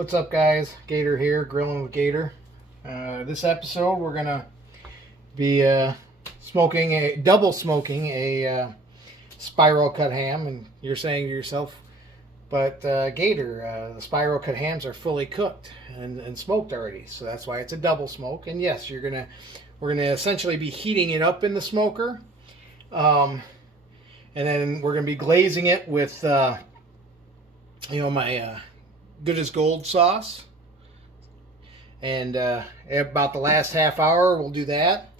What's up, guys? Gator here, Grilling with Gator. This episode, we're gonna be double smoking a spiral cut ham, and you're saying to yourself, but Gator, the spiral cut hams are fully cooked and smoked already, so that's why it's a double smoke. And yes, we're gonna essentially be heating it up in the smoker, and then we're gonna be glazing it with my good as gold sauce, and about the last half hour we'll do that,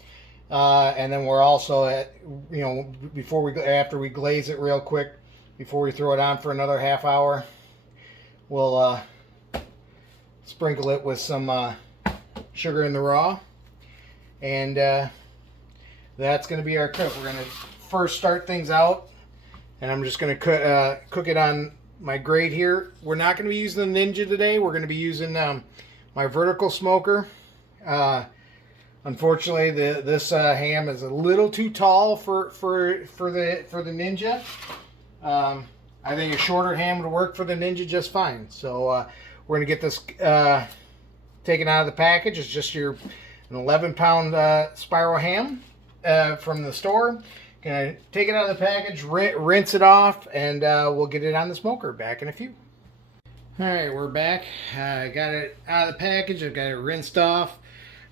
and then we're also after we glaze it real quick before we throw it on for another half hour, we'll sprinkle it with some sugar in the raw, and that's going to be our cook. We're going to first start things out, and I'm just going to cook it on my grate here. We're not going to be using the Ninja today. We're going to be using my vertical smoker. Unfortunately, this ham is a little too tall for the Ninja. I think a shorter ham would work for the Ninja just fine. So we're going to get this taken out of the package. It's just an 11-pound spiral ham from the store. Gonna take it out of the package, rinse it off, and we'll get it on the smoker. Back in a few. All right, we're back. I got it out of the package. I've got it rinsed off.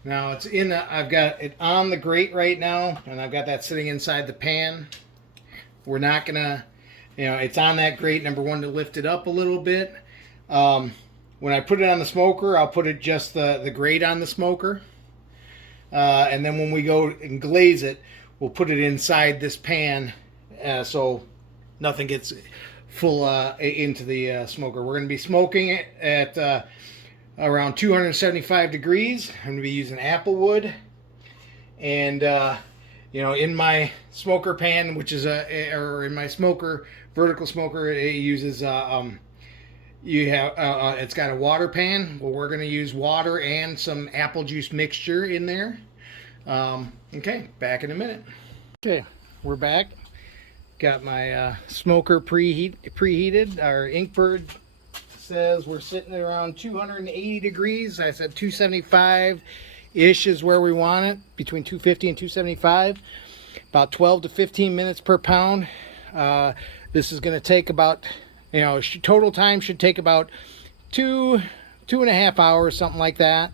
Now I've got it on the grate right now, and I've got that sitting inside the pan. We're not gonna, it's on that grate. Number one, to lift it up a little bit. When I put it on the smoker, I'll put it just the grate on the smoker, and then when we go and glaze it, we'll put it inside this pan, so nothing gets full into the smoker. We're going to be smoking it at around 275 degrees. I'm going to be using apple wood, and in my smoker pan, which is in my vertical smoker, it uses it's got a water pan. Well, we're going to use water and some apple juice mixture in there. Okay, back in a minute. Okay, we're back. Got my smoker preheated. Our Inkbird says we're sitting at around 280 degrees. I said 275-ish is where we want it, between 250 and 275. About 12 to 15 minutes per pound. This is going to take about, total time should take about two and a half hours, something like that.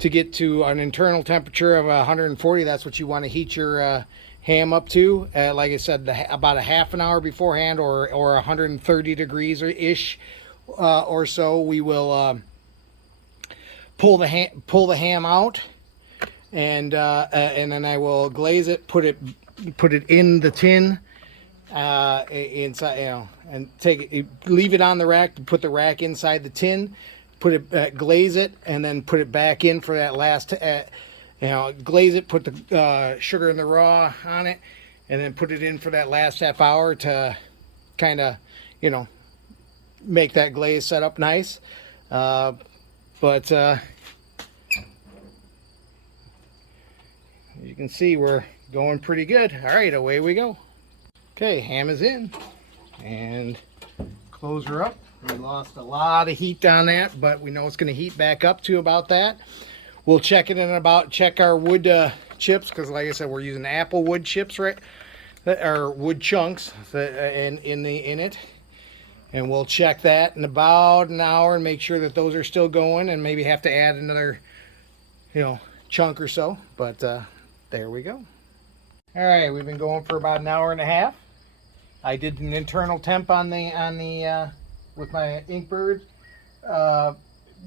To get to an internal temperature of 140, that's what you want to heat your ham up to. Like I said, about a half an hour beforehand, or 130 degrees or ish or so, we will pull the ham out, and then I will glaze it, put it in the tin inside, and leave it on the rack, put the rack inside the tin. Glaze it, and then put it back in for that last, glaze it, put the sugar in the raw on it, and then put it in for that last half hour to kind of, make that glaze set up nice. But as you can see, we're going pretty good. All right, away we go. Okay, ham is in, and close her up. We lost a lot of heat on that, but we know it's going to heat back up to about that. We'll check it check our wood chips, because like I said, we're using apple wood chips, right? Or wood chunks in it. And we'll check that in about an hour and make sure that those are still going, and maybe have to add another, chunk or so. But there we go. All right, we've been going for about an hour and a half. I did an internal temp on the with my Inkbird,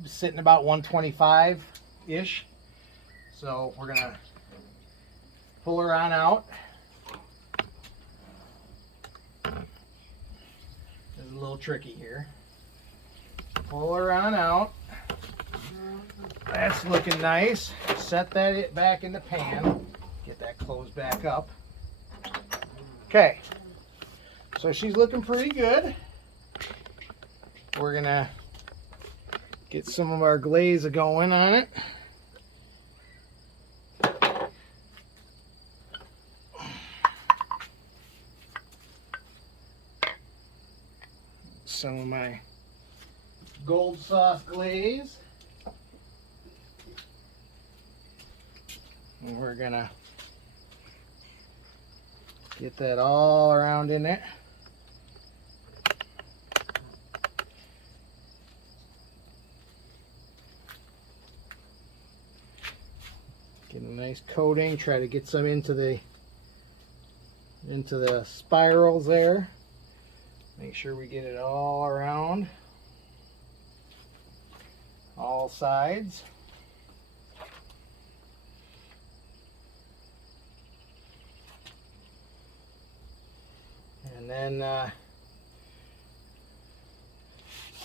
sitting about 125-ish. So we're gonna pull her on out. This is a little tricky here. Pull her on out. That's looking nice. Set that back in the pan. Get that closed back up. Okay. So she's looking pretty good. We're gonna get some of our glaze going on it. Some of my gold sauce glaze. And we're gonna get that all around in there. Get a nice coating, try to get some into the spirals there. Make sure we get it all around, all sides. And then,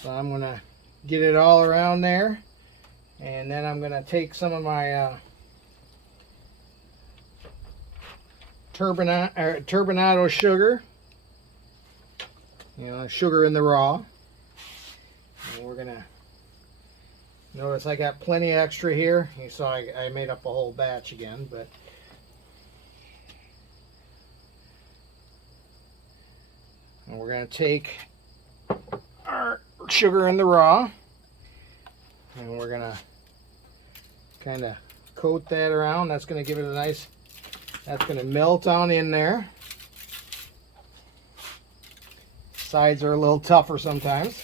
so I'm going to get it all around there. And then I'm going to take some of my turbinado sugar. You know, sugar in the raw. And we're going to, notice I got plenty extra here. You saw I made up a whole batch again, but and we're going to take our sugar in the raw and we're going to kind of coat that around. That's going to give it a nice, that's going to melt on in there. Sides are a little tougher sometimes.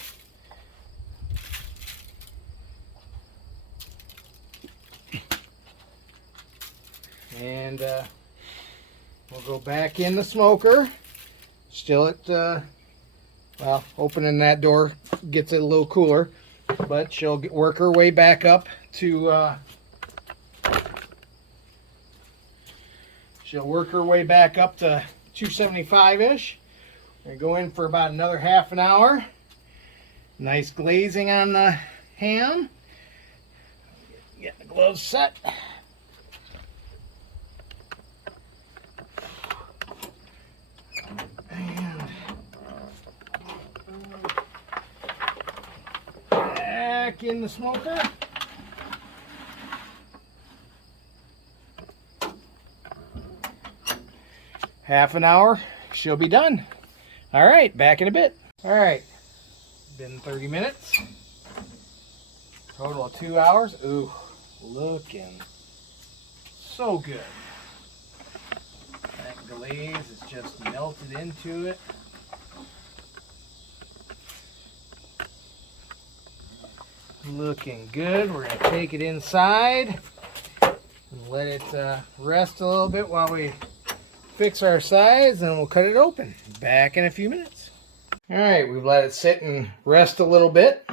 And we'll go back in the smoker. Still at, well, opening that door gets it a little cooler, but she'll work her way back up to, she'll work her way back up to 275-ish. We're going to go in for about another half an hour. Nice glazing on the ham. Get the gloves set. Back in the smoker. Half an hour, she'll be done. All right, back in a bit. All right, been 30 minutes. Total of 2 hours. Ooh, looking so good. That glaze is just melted into it. Looking good. We're going to take it inside and let it rest a little bit while we fix our sides, and we'll cut it open. Back in a few minutes. All right, we've let it sit and rest a little bit.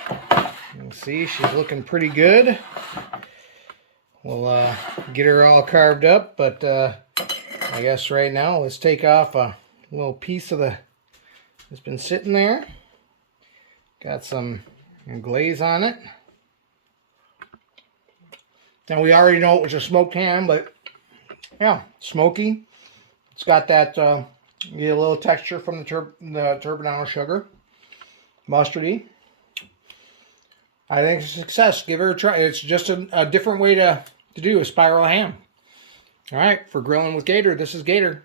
You can see she's looking pretty good. We'll get her all carved up, but I guess right now let's take off a little piece of the that's been sitting there. Got some glaze on it. Now we already know it was a smoked ham, but yeah, smoky. It's got that you get a little texture from the turbinado sugar, mustardy. I think it's a success. Give her a try. It's just a different way to do a spiral ham. All right, for Grilling with Gator, this is Gator.